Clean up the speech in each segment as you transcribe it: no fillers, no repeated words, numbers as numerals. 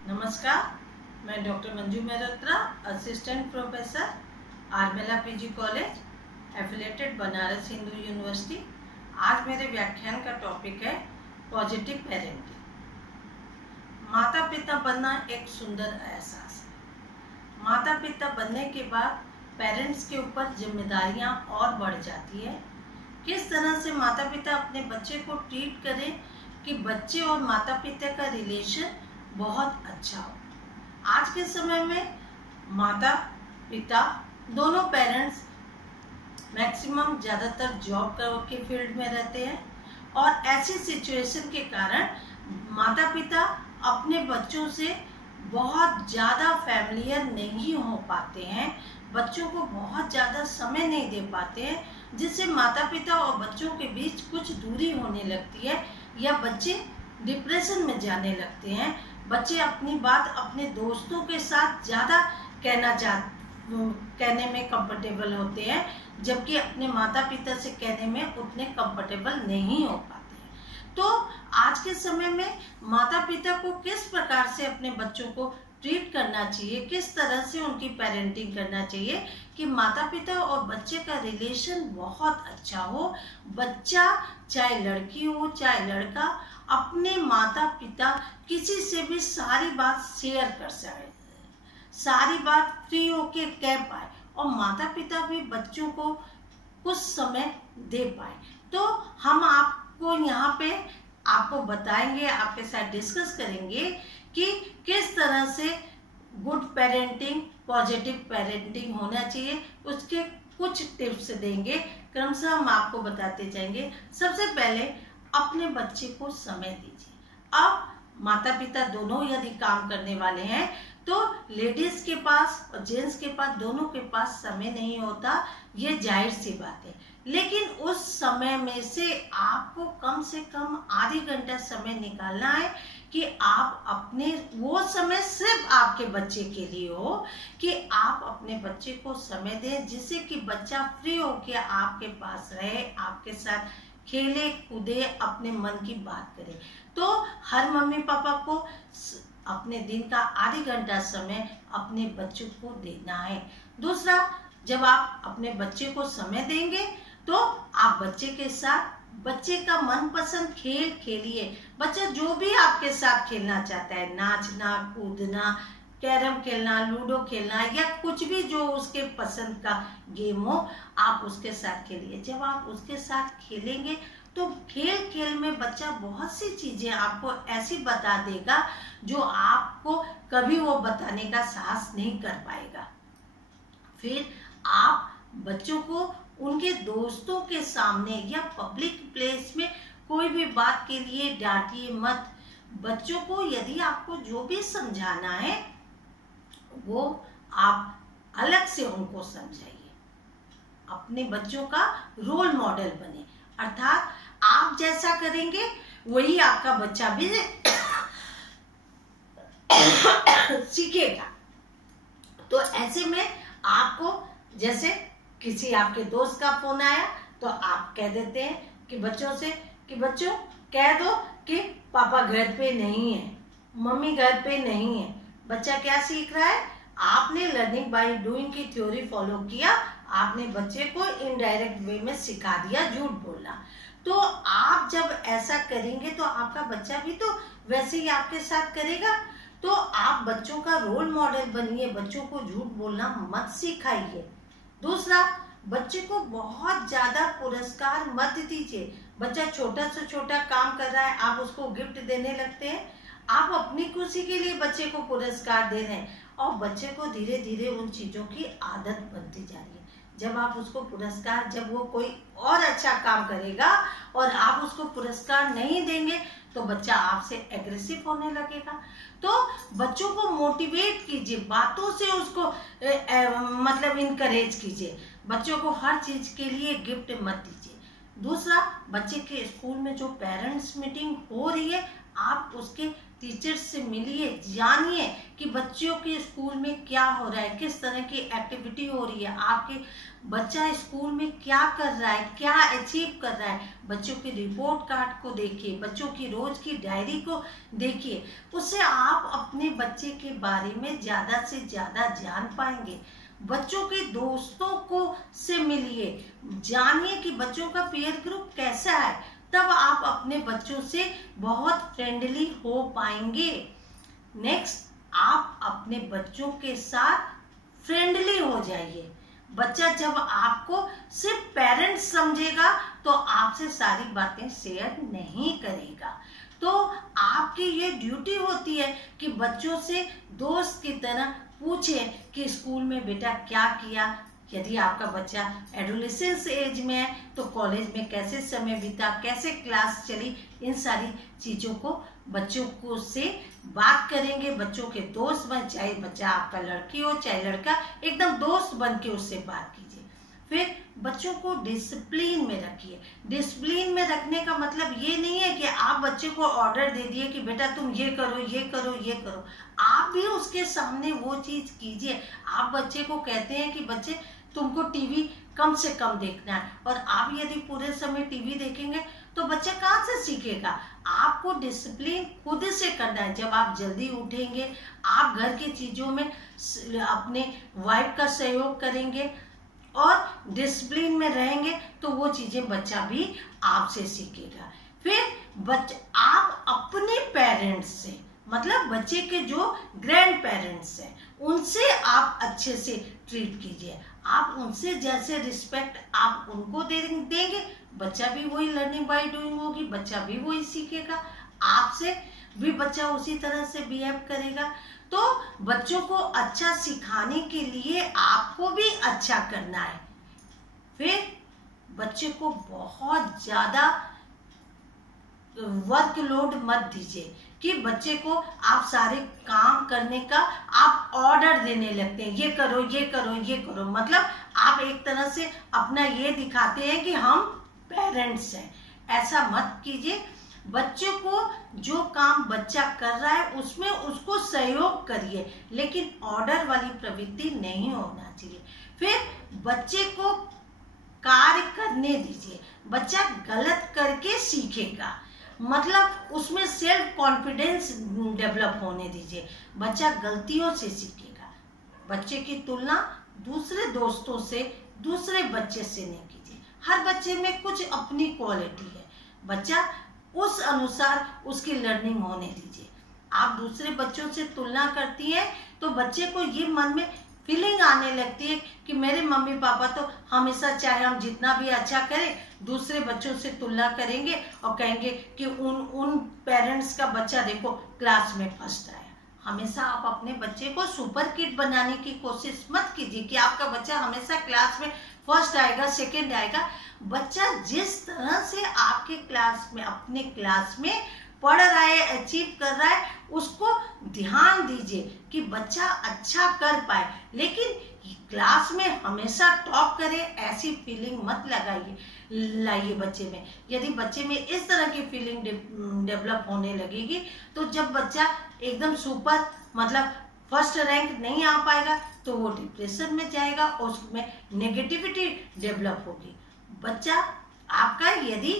नमस्कार, मैं doctor Manju Mehrotra, assistant professor, Armela PG college, affiliated Banaras Hindu university. आज मेरे व्याख्यान का टॉपिक है पॉजिटिव पेरेंटिंग। माता पिता बनना एक सुंदर एहसास है। माता पिता बनने के बाद पेरेंट्स के ऊपर जिम्मेदारियां और बढ़ जाती है। किस तरह से माता पिता अपने बच्चे को ट्रीट करें कि बच्चे और माता पिता का रिलेशन बहुत अच्छा हो। आज के समय में माता पिता दोनों पेरेंट्स मैक्सिमम ज़्यादातर जॉब के फील्ड में रहते हैं और ऐसी सिचुएशन के कारण माता पिता अपने बच्चों से बहुत ज़्यादा फैमिलियर नहीं हो पाते हैं, बच्चों को बहुत ज़्यादा समय नहीं दे पाते हैं, जिससे माता पिता और बच्चों के बीच कुछ दूरी होने लगती है या बच्चे डिप्रेशन में जाने लगते हैं। बच्चे अपनी बात अपने दोस्तों के साथ ज़्यादा कहने में कंफर्टेबल होते हैं, जबकि अपने माता पिता से कहने में उतने कंफर्टेबल नहीं हो पाते हैं। तो आज के समय में माता पिता को किस प्रकार से अपने बच्चों को ट्रीट करना चाहिए, किस तरह से उनकी पेरेंटिंग करना चाहिए कि माता पिता और बच्चे का रिलेशन बहुत अच्छा हो। बच्चा चाहे लड़की हो चाहे लड़का अपने माता पिता किसी से भी सारी बात शेयर कर सके, सारी बात फ्री होके कह पाए और माता पिता भी बच्चों को कुछ समय दे पाए। तो हम आपको यहाँ पे आपको बताएंगे, आपके साथ डिस्कस करेंगे कि किस तरह से गुड पेरेंटिंग, पॉजिटिव पेरेंटिंग होना चाहिए, उसके कुछ टिप्स देंगे, क्रमशः हम आपको बताते जाएंगे। सबसे पहले अपने बच्चे को समय दीजिए। अब माता पिता दोनों यदि काम करने वाले हैं तो लेडीज के पास और जेंट्स के पास दोनों के पास समय नहीं होता, ये जाहिर सी बात है। लेकिन उस समय में से आपको कम से कम आधी घंटा समय निकालना है कि आप अपने वो समय सिर्फ आपके बच्चे के लिए हो, कि आप अपने बच्चे को समय दें जिससे कि बच्चा फ्री होकर आपके पास रहे, आपके साथ खेले कूदे, अपने मन की बात करे। तो हर मम्मी पापा को अपने दिन का आधी घंटा समय अपने बच्चों को देना है। दूसरा, जब आप अपने बच्चे को समय देंगे तो आप बच्चे के साथ बच्चे का मनपसंद खेल खेलिए। बच्चा जो भी आपके साथ खेलना चाहता है, नाचना, कूदना, कैरम खेलना, लूडो खेलना या कुछ भी जो उसके पसंद का गेम हो, आप उसके साथ खेलिए। जब आप उसके साथ खेलेंगे तो खेल खेल में बच्चा बहुत सी चीजें आपको ऐसी बता देगा जो आपको कभी वो बताने का साहस नहीं कर पाएगा। फिर आप बच्चों को उनके दोस्तों के सामने या पब्लिक प्लेस में कोई भी बात के लिए डांटिए मत। बच्चों को यदि आपको जो भी समझाना है वो आप अलग से उनको समझाइए। अपने बच्चों का रोल मॉडल बने, अर्थात आप जैसा करेंगे वही आपका बच्चा भी सीखेगा। तो ऐसे में आपको, जैसे किसी आपके दोस्त का फोन आया तो आप कह देते हैं कि बच्चों से कि बच्चों कह दो कि पापा घर पे नहीं है, मम्मी घर पे नहीं है। बच्चा क्या सीख रहा है? आपने लर्निंग बाय डूइंग की थ्योरी फॉलो किया, आपने बच्चे को इनडायरेक्ट वे में सिखा दिया झूठ बोलना। तो आप जब ऐसा करेंगे तो आपका बच्चा भी तो वैसे ही आपके साथ करेगा। तो आप बच्चों का रोल मॉडल बनिए, बच्चों को झूठ बोलना मत सिखाइए। दूसरा, बच्चे को बहुत ज्यादा पुरस्कार मत दीजिए। बच्चा छोटा से छोटा काम कर रहा है, आप उसको गिफ्ट देने लगते हैं, आप अपनी खुशी के लिए बच्चे को पुरस्कार दे रहे हैं और बच्चे को धीरे धीरे उन चीजों की आदत बनती जा रही है। जब आप उसको पुरस्कार, जब वो कोई और अच्छा काम करेगा और आप उसको पुरस्कार नहीं देंगे तो बच्चा आपसे एग्रेसिव होने लगेगा। तो बच्चों को मोटिवेट कीजिए, बातों से उसको मतलब इनकरेज कीजिए। बच्चों को हर चीज के लिए गिफ्ट मत दीजिए। दूसरा, बच्चे के स्कूल में जो पेरेंट्स मीटिंग हो रही है आप उसके टीचर से मिलिए, जानिए कि बच्चों के स्कूल में क्या हो रहा है, किस तरह की एक्टिविटी हो रही है, आपके बच्चा स्कूल में क्या कर रहा है, क्या अचीव कर रहा है। बच्चों के रिपोर्ट कार्ड को देखिए, बच्चों की रोज की डायरी को देखिए, उससे आप अपने बच्चे के बारे में ज़्यादा से ज़्यादा जान पाएंगे। बच्चों के दोस्तों को से मिलिए, जानिए कि बच्चों का पीयर ग्रुप कैसा है, तब आप अपने बच्चों से बहुत फ्रेंडली हो पाएंगे। नेक्स्ट, आप अपने बच्चों के साथ फ्रेंडली हो जाइए। बच्चा जब आपको सिर्फ पेरेंट्स समझेगा तो आपसे सारी बातें शेयर नहीं करेगा। तो आपकी ये ड्यूटी होती है कि बच्चों से दोस्त की तरह पूछें कि स्कूल में बेटा क्या किया। यदि आपका बच्चा एडोलेसेंस एज में है तो कॉलेज में कैसे समय बीता, कैसे क्लास चली, इन सारी चीज़ों को बच्चों को से बात करेंगे। बच्चों के दोस्त बन, चाहे बच्चा आपका लड़की हो चाहे लड़का, एकदम दोस्त बन के उससे बात कीजिए। फिर बच्चों को डिसिप्लिन में रखिए। डिसिप्लिन में रखने का मतलब ये नहीं है कि आप बच्चे को ऑर्डर दे दिए कि बेटा तुम ये करो ये करो ये करो। आप भी उसके सामने वो चीज कीजिए। आप बच्चे को कहते हैं कि बच्चे तुमको टीवी कम से कम देखना है, और आप यदि पूरे समय टीवी देखेंगे तो बच्चा कहाँ से सीखेगा। आपको डिसिप्लिन खुद से करना है। जब आप जल्दी उठेंगे, आप घर की चीजों में अपने वाइफ का सहयोग करेंगे और डिसिप्लिन में रहेंगे तो वो चीजें बच्चा भी आपसे सीखेगा। फिर आप अपने पेरेंट्स से, मतलब बच्चे के जो ग्रैंड पेरेंट्स हैं, उनसे आप अच्छे से ट्रीट कीजिए। आप उनसे जैसे रिस्पेक्ट आप उनको देंगे, बच्चा भी वही लर्निंग बाय डूइंग होगी, बच्चा भी वही सीखेगा। आपसे भी बच्चा उसी तरह से बिहेव करेगा। तो बच्चों को अच्छा सिखाने के लिए आपको भी अच्छा करना है। फिर बच्चे को बहुत ज्यादा वर्कलोड मत दीजिए कि बच्चे को आप सारे काम करने का आप ऑर्डर देने लगते हैं, ये करो ये करो ये करो। मतलब आप एक तरह से अपना ये दिखाते हैं कि हम पेरेंट्स हैं। ऐसा मत कीजिए। बच्चे को जो काम बच्चा कर रहा है उसमें उसको सहयोग करिए, लेकिन ऑर्डर वाली प्रवृत्ति नहीं होना चाहिए। फिर बच्चे को कार्य करने दीजिए। बच्चा गलत करके सीखेगा, मतलब उसमें सेल्फ कॉन्फिडेंस डेवलप होने दीजिए। बच्चा गलतियों से सीखेगा। बच्चे की तुलना दूसरे दोस्तों से, दूसरे बच्चे से नहीं कीजिए। हर बच्चे में कुछ अपनी क्वालिटी है, बच्चा उस अनुसार उसकी लर्निंग होने दीजिए। आप दूसरे बच्चों से तुलना करती हैं तो बच्चे को ये मन में फीलिंग आने लगती है कि मेरे मम्मी पापा तो हमेशा, चाहे हम जितना भी अच्छा करें, दूसरे बच्चों से तुलना करेंगे और कहेंगे कि उन पेरेंट्स का बच्चा देखो क्लास में फर्स्ट आया। हमेशा आप अपने बच्चे को सुपर किड बनाने की कोशिश मत कीजिए कि आपका बच्चा हमेशा क्लास में फर्स्ट आएगा, सेकंड आएगा। बच्चा जिस तरह से आपके क्लास में, अपने क्लास में पढ़ रहा है, अचीव कर रहा है, उसको ध्यान दीजिए कि बच्चा अच्छा कर पाए, लेकिन क्लास में हमेशा टॉप करे ऐसी फीलिंग मत लाइए बच्चे में। यदि बच्चे में इस तरह की फीलिंग डेवलप होने लगेगी तो जब बच्चा एकदम सुपर, मतलब फर्स्ट रैंक नहीं आ पाएगा तो वो डिप्रेशन में जाएगा और उसमें नेगेटिविटी डेवलप होगी। बच्चा आपका यदि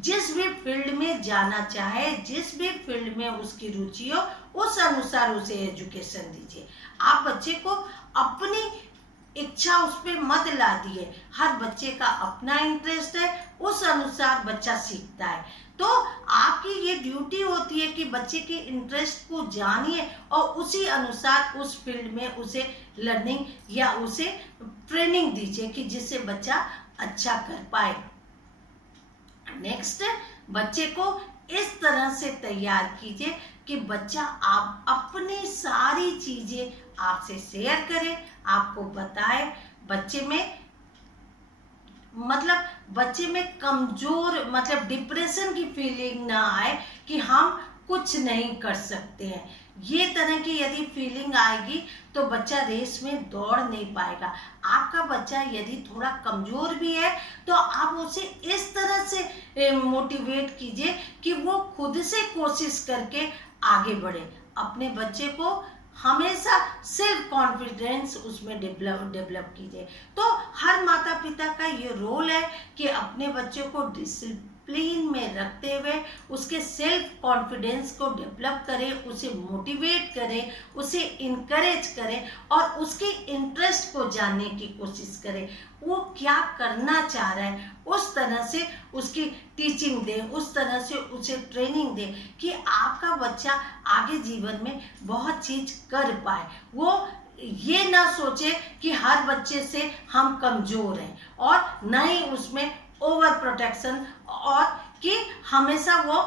जिस भी फील्ड में जाना चाहे, जिस भी फील्ड में उसकी रुचि हो, उस अनुसार उसे एजुकेशन दीजिए। आप बच्चे को अपनी इच्छा उस पर मत ला दिए। हर बच्चे का अपना इंटरेस्ट है, उस अनुसार बच्चा सीखता है। तो आपकी ये ड्यूटी होती है कि बच्चे के इंटरेस्ट को जानिए और उसी अनुसार उस फील्ड में उसे लर्निंग या उसे ट्रेनिंग दीजिए कि जिससे बच्चा अच्छा कर पाए। नेक्स्ट, बच्चे को इस तरह से तैयार कीजिए कि बच्चा आप अपनी सारी चीजें आपसे शेयर करे, आपको बताए। बच्चे में कमजोर, मतलब डिप्रेशन की फीलिंग ना आए कि हम कुछ नहीं कर सकते हैं। ये तरह की यदि फीलिंग आएगी तो बच्चा रेस में दौड़ नहीं पाएगा। आपका बच्चा यदि थोड़ा कमजोर भी है तो आप उसे इस तरह से मोटिवेट कीजिए कि वो खुद से कोशिश करके आगे बढ़े। अपने बच्चे को हमेशा सेल्फ कॉन्फिडेंस उसमें डेवलप कीजिए। तो हर माता पिता का ये रोल है कि अपने बच्चों को डिसिप्लिन में रखते हुए उसके सेल्फ कॉन्फिडेंस को डेवलप करें, उसे मोटिवेट करें, उसे इनकरेज करें और उसके इंटरेस्ट को जानने की कोशिश करें। वो क्या करना चाह रहा है उस तरह से उसकी टीचिंग दें, उस तरह से उसे ट्रेनिंग दें कि आपका बच्चा आगे जीवन में बहुत चीज कर पाए। वो ये ना सोचे कि हर बच्चे से हम कमजोर हैं और न ही उसमें ओवर प्रोटेक्शन और कि हमेशा वो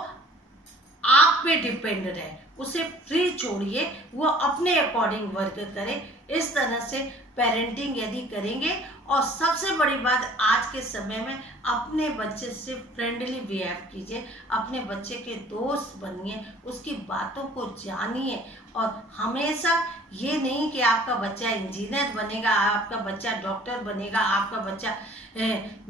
आप पे डिपेंड रहे। उसे फ्री छोड़िए, वो अपने अकॉर्डिंग वर्क करे। इस तरह से पेरेंटिंग यदि करेंगे, और सबसे बड़ी बात आज के समय में अपने बच्चे से फ्रेंडली बिहेव कीजिए, अपने बच्चे के दोस्त बनिए, उसकी बातों को जानिए। और हमेशा ये नहीं कि आपका बच्चा इंजीनियर बनेगा, आपका बच्चा डॉक्टर बनेगा, आपका बच्चा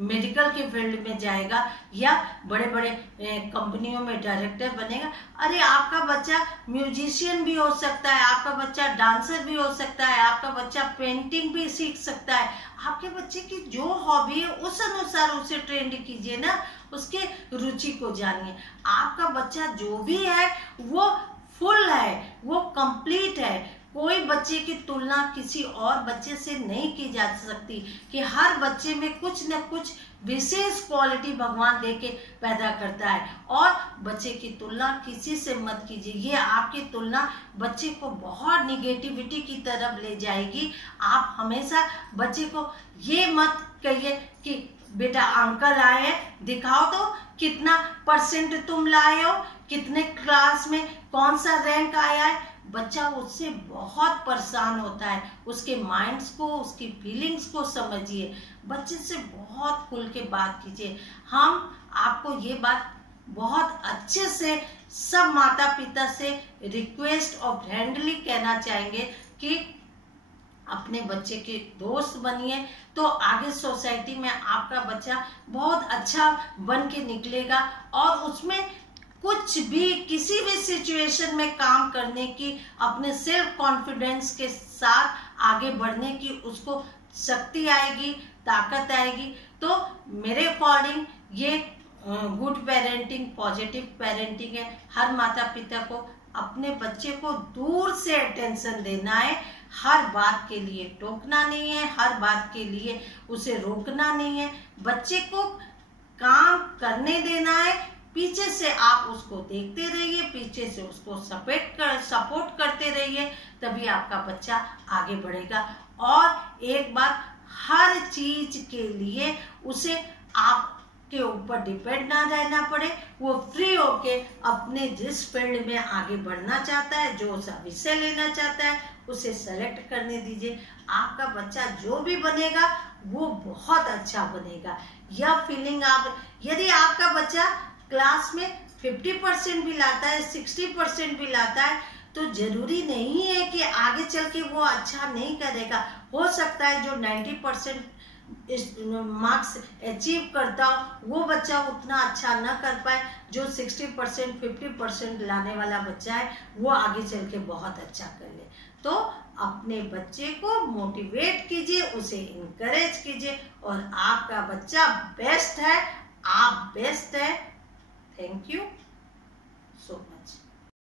मेडिकल के फील्ड में जाएगा या बड़े बड़े कंपनियों में डायरेक्टर बनेगा। अरे आपका बच्चा म्यूजिशियन भी हो सकता है, आपका बच्चा डांसर भी हो सकता है, आपका बच्चा पेंटिंग भी सीख सकता है। आपके बच्चे की जो हॉबी है उस अनुसार उसे ट्रेंड कीजिए ना, उसके रुचि को जानिए। आपका बच्चा जो भी है वो फुल है, वो कंप्लीट है। कोई बच्चे की तुलना किसी और बच्चे से नहीं की जा सकती कि हर बच्चे में कुछ न कुछ विशेष क्वालिटी भगवान देके पैदा करता है। और बच्चे की तुलना किसी से मत कीजिए, ये आपकी तुलना बच्चे को बहुत निगेटिविटी की तरफ ले जाएगी। आप हमेशा बच्चे को ये मत कहिए कि बेटा अंकल आए हैं, दिखाओ तो कितना परसेंट तुम लाए हो, कितने क्लास में कौन सा रैंक आया है। बच्चा उससे बहुत परेशान होता है। उसके माइंड्स को, उसकी फीलिंग्स को समझिए, बच्चे से बहुत खुल के बात कीजिए। हम आपको ये बात बहुत अच्छे से सब माता पिता से रिक्वेस्ट और फ्रेंडली कहना चाहेंगे कि अपने बच्चे के दोस्त बनिए, तो आगे सोसाइटी में आपका बच्चा बहुत अच्छा बन के निकलेगा और उसमें कुछ भी किसी भी सिचुएशन में काम करने की, अपने सेल्फ कॉन्फिडेंस के साथ आगे बढ़ने की उसको शक्ति आएगी, ताकत आएगी। तो मेरे अकॉर्डिंग ये गुड पेरेंटिंग, पॉजिटिव पेरेंटिंग है। हर माता पिता को अपने बच्चे को दूर से अटेंशन देना है, हर बात के लिए टोकना नहीं है, हर बात के लिए उसे रोकना नहीं है। बच्चे को काम करने देना है, पीछे से आप उसको देखते रहिए, पीछे से उसको सपोर्ट करते रहिए, तभी आपका बच्चा आगे बढ़ेगा। और एक बात, हर चीज के लिए उसे आप के ऊपर डिपेंड ना रहना पड़े। वो फ्री होके अपने जिस फील्ड में आगे बढ़ना चाहता है, जो सा विषय लेना चाहता है, उसे सेलेक्ट करने दीजिए। आपका बच्चा जो भी बनेगा वो बहुत अच्छा बनेगा। यह फीलिंग आप, यदि आपका बच्चा क्लास में 50% भी लाता है, 60% भी लाता है, तो जरूरी नहीं है कि आगे चल के वो अच्छा नहीं करेगा। हो सकता है जो 90% मार्क्स अचीव करता हो वो बच्चा उतना अच्छा न कर पाए, जो 60% 50% लाने वाला बच्चा है वो आगे चल के बहुत अच्छा कर ले। तो अपने बच्चे को मोटिवेट कीजिए, उसे इनकरेज कीजिए, और आपका बच्चा बेस्ट है, आप बेस्ट है। Thank you.